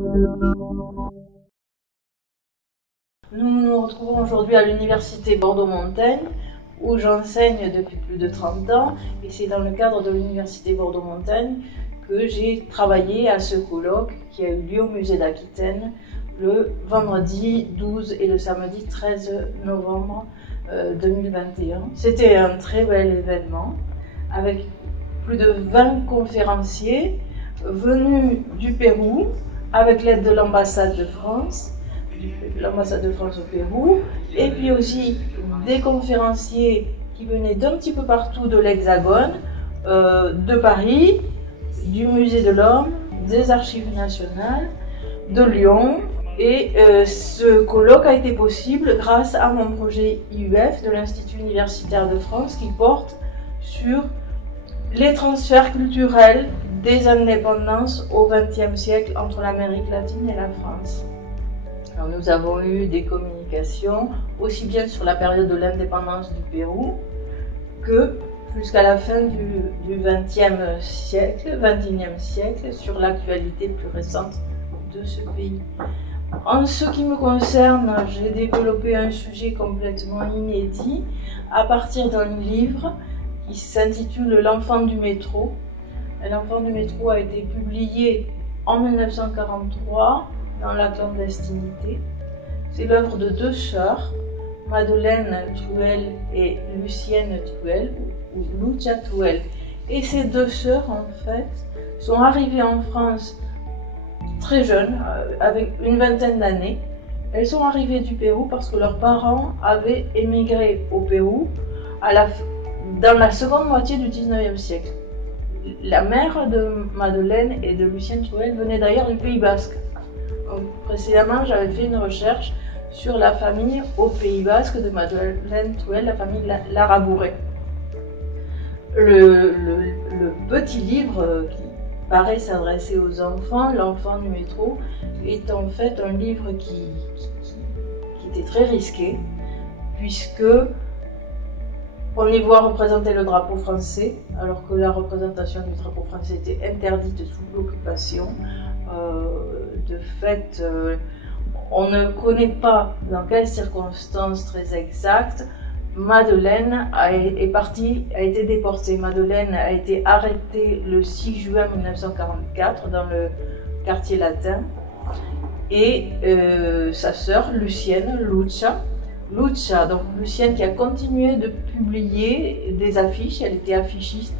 Nous nous retrouvons aujourd'hui à l'université Bordeaux-Montaigne où j'enseigne depuis plus de 30 ans et c'est dans le cadre de l'université Bordeaux-Montaigne que j'ai travaillé à ce colloque qui a eu lieu au musée d'Aquitaine le vendredi 12 et le samedi 13 novembre 2021. C'était un très bel événement avec plus de 20 conférenciers venus du Pérou avec l'aide de l'ambassade de France au Pérou, et puis aussi des conférenciers qui venaient d'un petit peu partout de l'Hexagone, de Paris, du Musée de l'Homme, des Archives nationales, de Lyon. Et ce colloque a été possible grâce à mon projet IUF de l'Institut universitaire de France qui porte sur les transferts culturels des indépendances au XXe siècle entre l'Amérique latine et la France. Alors, nous avons eu des communications aussi bien sur la période de l'indépendance du Pérou que jusqu'à la fin du XXe siècle, sur l'actualité plus récente de ce pays. En ce qui me concerne, j'ai développé un sujet complètement inédit à partir d'un livre qui s'intitule L'enfant du métro. L'enfant du métro a été publié en 1943 dans la clandestinité. C'est l'œuvre de deux sœurs, Madeleine Truel et Lucienne Truel, ou Lucia Truel. Et ces deux sœurs, en fait, sont arrivées en France très jeunes, avec une vingtaine d'années. Elles sont arrivées du Pérou parce que leurs parents avaient émigré au Pérou dans la seconde moitié du 19e siècle. La mère de Madeleine et de Lucienne Truel venait d'ailleurs du Pays Basque. Précédemment, j'avais fait une recherche sur la famille au Pays Basque de Madeleine Truel, la famille Larabouret. Le petit livre qui paraît s'adresser aux enfants, L'enfant du métro, est en fait un livre qui était très risqué, puisque on y voit représenter le drapeau français, alors que la représentation du drapeau français était interdite sous l'occupation. De fait, on ne connaît pas dans quelles circonstances très exactes Madeleine a été déportée. Madeleine a été arrêtée le 6 juin 1944 dans le quartier latin et sa sœur Lucienne, Lucia, donc Lucienne qui a continué de publier des affiches, elle était affichiste,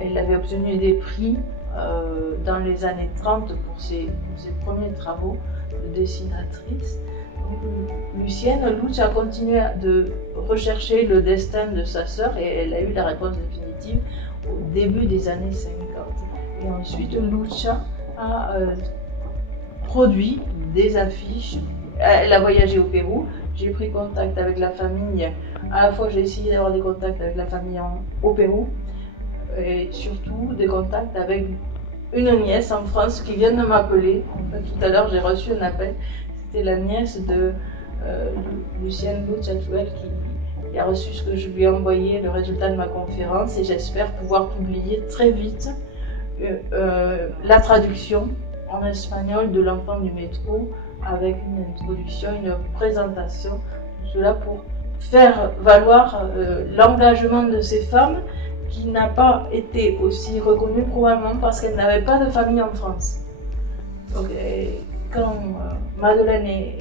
elle avait obtenu des prix dans les années 30 pour ses premiers travaux de dessinatrice. Donc, Lucia a continué de rechercher le destin de sa sœur et elle a eu la réponse définitive au début des années 50. Et ensuite, Lucia a produit des affiches. Elle a voyagé au Pérou. J'ai pris contact avec la famille. À la fois, j'ai essayé d'avoir des contacts avec la famille au Pérou et surtout des contacts avec une nièce en France qui vient de m'appeler. En fait, tout à l'heure, j'ai reçu un appel. C'était la nièce de Lucienne Truel qui a reçu ce que je lui ai envoyé, le résultat de ma conférence, et j'espère pouvoir publier très vite la traduction en espagnol de L'enfant du métro avec une introduction, une présentation, tout cela pour faire valoir l'engagement de ces femmes qui n'a pas été aussi reconnue probablement parce qu'elle n'avait pas de famille en France. Donc, quand Madeleine est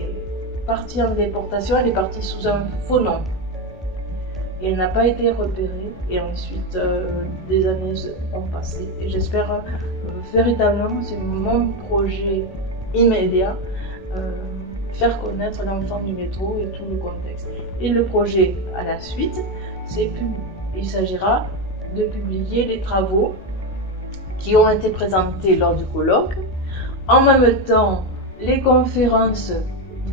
partie en déportation, elle est partie sous un faux nom. Et elle n'a pas été repérée. Et ensuite, des années ont passé. Et j'espère véritablement, c'est mon projet immédiat, faire connaître l'enfant du métro et tout le contexte. Et le projet à la suite, il s'agira de publier les travaux qui ont été présentés lors du colloque. En même temps, les conférences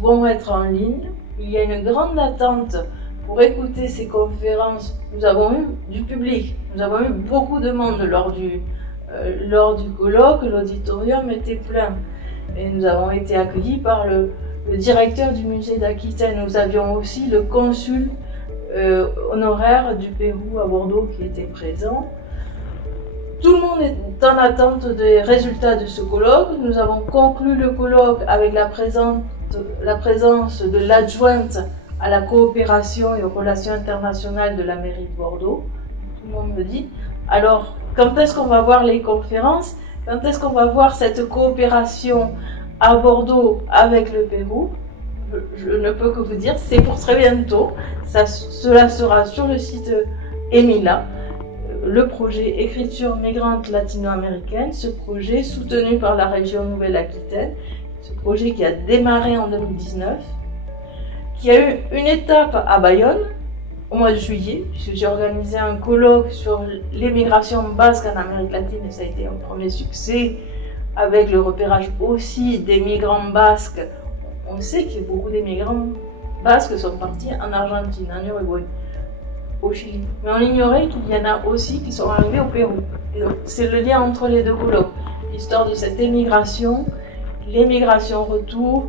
vont être en ligne. Il y a une grande attente pour écouter ces conférences. Nous avons eu du public, nous avons eu beaucoup de monde lors du colloque. L'auditorium était plein et nous avons été accueillis par le directeur du musée d'Aquitaine. Nous avions aussi le consul honoraire du Pérou à Bordeaux qui était présent. Tout le monde est en attente des résultats de ce colloque. Nous avons conclu le colloque avec la présence de l'adjointe à la coopération et aux relations internationales de la mairie de Bordeaux. Tout le monde me dit, alors quand est-ce qu'on va voir les conférences? Quand est-ce qu'on va voir cette coopération à Bordeaux avec le Pérou? Je ne peux que vous dire, c'est pour très bientôt. Cela sera sur le site EMILA, le projet Écriture migrante latino-américaine, ce projet soutenu par la région Nouvelle-Aquitaine, ce projet qui a démarré en 2019, qui a eu une étape à Bayonne au mois de juillet, puisque j'ai organisé un colloque sur l'émigration basque en Amérique latine et ça a été un premier succès avec le repérage aussi des migrants basques. On sait que beaucoup des migrants basques sont partis en Argentine, en Uruguay, au Chili. Mais on ignorait qu'il y en a aussi qui sont arrivés au Pérou. Et donc c'est le lien entre les deux colloques, l'histoire de cette émigration, l'émigration retour,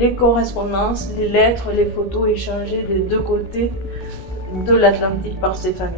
les correspondances, les lettres, les photos échangées des deux côtés de l'Atlantique par ces familles.